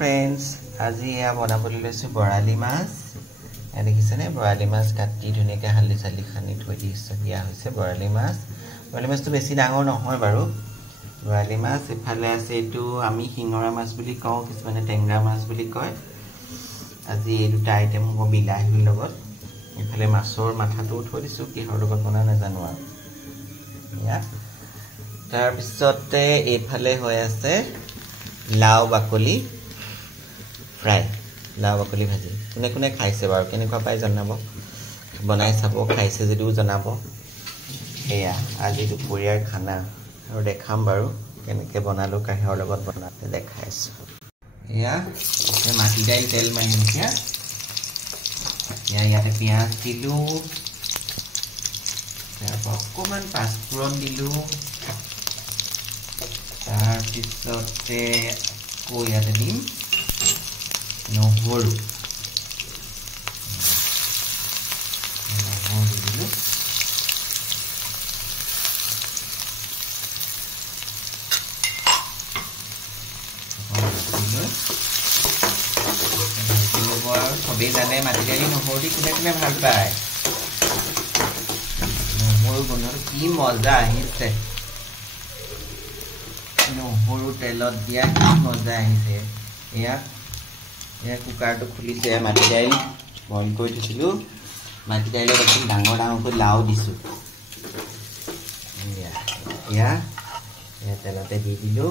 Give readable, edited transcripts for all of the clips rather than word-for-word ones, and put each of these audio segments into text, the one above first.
friends आज या बनाबले लैसु बराली माछ या देखिसेने बराली माछ काटि धुनियाके हालि सालि खानि थৈ दिस दिया হৈছে बराली माछটো बेছি ডাঙৰ নহয় বাৰু बराली माछ इफाले আছে এটো আমি হিঙৰা মাছ বুলি কওঁ কিছুমানে টেংৰা মাছ বুলি কয় আজি এই দুটা আইটেম হ'ব বিলাহীৰ লগত ইফালে মাছৰ মাথাটো থৈ দিছো কিহৰ লগত বনা নাজানো আৰু ইয়া তাৰ পিছতে এইফালে হৈ আছে লাউ বাকলি फ्राई लाउ बाकली भाजी कोने कोने खाइसे बार केनेকুৱা পাই জানাব বনাই চাব খাইছে যদিও জানাব এয়া আজি দুপৰীয়াৰ খানা আৰু দেখাম বাৰু কেনেকে বনালো কাহিৰ লগত বনাতে দেখাইছো এয়া এ মাটি দাইল তেল মাৰিমকিয়া ইয়াতে পিয়াজ দিলো তাৰপৰা অকমান পাঁচফোৰণ দিলো তাৰ পিছতে ইয়াতে দিম নহৰু দিলো সবেই জানে মাটি দালি নহৰু দি কোনে কোনে ভাল পায় নহৰু গোন্ধটো কি মজা আহিছে নহৰু তেলত দিয়া কি মজা আহিছে এয়া কুকাৰ তো খুলিছে মাটি দাইল বইল কৰি থৈছিলো মাটি দাইলত একদম ডাঙৰ ডাঙৰকৈ লাউ দিছো এয়া তেলতে দি দিলো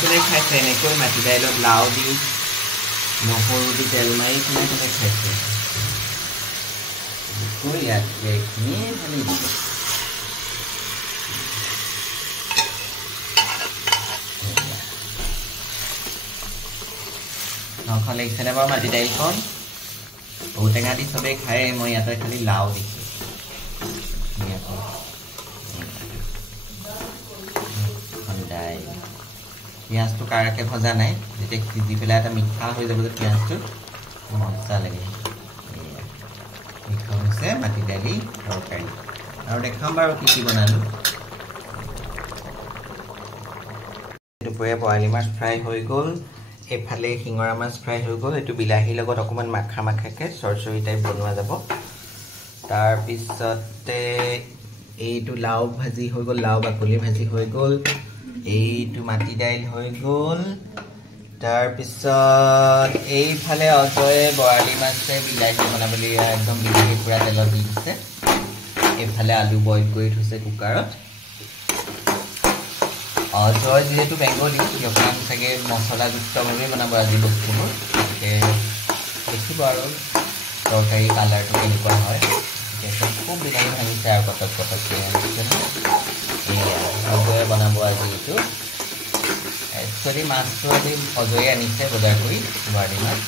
কোনে খাইছে এনেকৈ মাটি দাইলত লাউ দি নহৰু দি তেল মাৰি কোনে খাইছে এইখিনি ঢালি দিব নখন লাগিছেনে বাৰু মাটি দাইলখন ঔটেঙা দি চবেই খায় মই ইয়াতে খালি লাউ দিছো দাইল পিয়াজটো কাৰাকে ভজা নাই যেতিয়া সিজি পেলাই এটা মিঠা হৈ যাব যে পিয়াজটো মজা লাগে এইখন হৈছে মাটি দালি তৰকাৰী আৰু দেখাম বাৰু কি কি বনালো দুপৰীয়া বৰালি মাছ ফ্ৰাই হৈ গ'ল এফালে হিঙৰা মাছ ফ্ৰাই হৈ গ'ল এইটো বিলাহীৰ লগত অকমান মাখা মাখাকে চৰচৰি টাইপ বনোৱা যাব তাৰ পিছতে এইটো লাউ ভাজি হৈ গ'ল লাউ বাকলি ভাজি হৈ গ'ল এইটো মাটি দাইল হৈ গ'ল তাৰ পিছত এইফালে অজয়ে বৰালি মাছে বিলাহী বনাবলৈ একদম বিলাহী পুৰা তেলত দি দিছে এইফালে আলু বইল কৰি থৈছে কুকাৰত অজয় যেহেতু বেংগলী অকণমান চাগে মছলাযুক্তভাৱে বনাব আজি বস্তুবোৰ গতিকে দেখিব আৰু তৰকাৰী কালাৰটো কেনেকুৱা হয় খুব বিলাহী ভাঙিছে আৰু কটক কটককৈ আনিছে অজয়ে বনাব আজি এইটো একচুৱেলি মাছটো আজি অজয়ে আনিছে বজাৰ কৰি বৰালি মাছ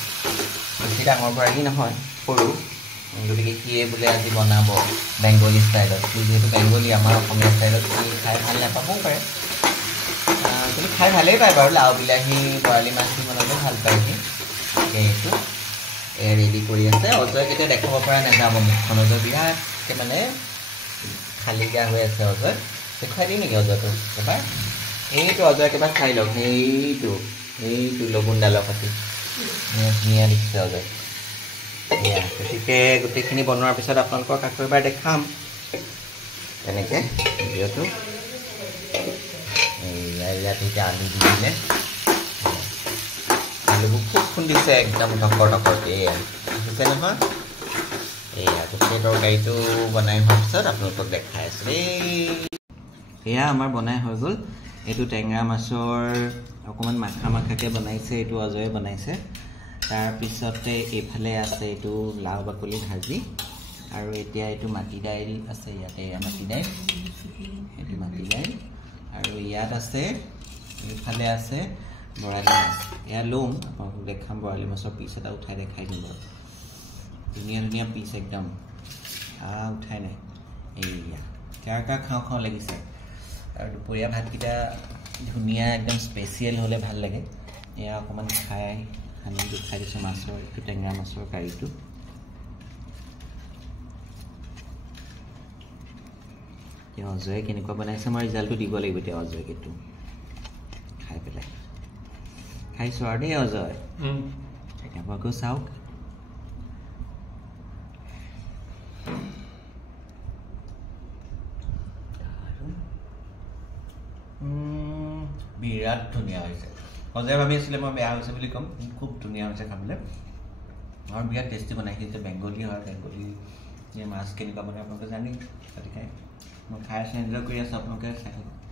বেছি ডাঙৰ বৰালি নহয় সৰু গতিকে সিয়ে বোলে আজি বনাব বেংগলী ষ্টাইলত সি যিহেতু বেংগলী আমাৰ অসমীয়া ষ্টাইলত সি খাই ভাল নাপাবও পাৰে কিন্তু খাই ভালেই পায় বাৰু লাউ বিলাহী বৰালি মাছ দি বনালে ভাল পায় সি এইটো ৰেডি কৰি আছে অজয় কেতিয়া দেখাব পৰা নাযাব মুখখন অজয় বিৰাটকৈ মানে খালী গা হৈ আছে অজয় দেখুৱাই দিম নেকি অজয়টো এবাৰ এইটো অজয় একেবাৰে খাই লওক এইটো লগুণডালৰ পাতি ধুনীয়া দেখিছে অজয় এয়া গতিকে গোটেইখিনি বনোৱাৰ পিছত আপোনালোকক আকৌ এবাৰ দেখাম তেনেকৈ ভিডিঅ'টো ইয়াত এতিয়া আলু দি দিলে আলুবোৰ খুব খুন্দিছে একদম ঢকৰ ঢকৰকৈ এয়া দেখিছে নহয় এয়া গোটেই তৰকাৰীটো বনাই হোৱাৰ পিছত আপোনালোকক দেখাই আছোঁ এয়া আমাৰ বনাই হৈ গ'ল এইটো টেঙৰা মাছৰ অকণমান মাখা মাখাকৈ বনাইছে এইটো অজয়ে বনাইছে তাৰপিছতে এইফালে আছে এইটো লাউ বাকলি ভাজি আৰু এতিয়া এইটো মাটি দাইল আছে ইয়াতে এয়া মাটি দাইল এইটো মাটি দাইল আৰু ইয়াত আছে এইফালে আছে বৰালি মাছ এয়া ল'ম আপোনালোকক দেখাম বৰালি মাছৰ পিচ এটা উঠাই দেখাই দিম বাৰু ধুনীয়া ধুনীয়া পিচ একদম উঠাই নাই এইয়া কাৰ খাওঁ লাগিছে আৰু দুপৰীয়া ভাতকেইটা ধুনীয়া একদম স্পেচিয়েল হ'লে ভাল লাগে এয়া অকণমান খাই সানি খাই দিছোঁ মাছৰ এইটো টেঙা মাছৰ কাৰীটো এতিয়া অজয়ে কেনেকুৱা বনাইছে মই ৰিজাল্টটো দিব লাগিব এতিয়া অজয়ক এইটো খাই পেলাই খাইছোঁ আৰু দেই অজয় এতিয়া আকৌ চাওক বিৰাট ধুনীয়া হৈছে অজয় ভাবি আছিলে মই বেয়া হৈছে বুলি ক'ম খুব ধুনীয়া হৈছে খাবলৈ আৰু বিৰাট টেষ্টি বনাইছে যে বেংগলী হয় বেংগলী মাছ কেনেকুৱা বনাই আপোনালোকে জানি গতিকে মই খাই আছোঁ এনজয় কৰি আছোঁ আপোনালোকে চাই থাকক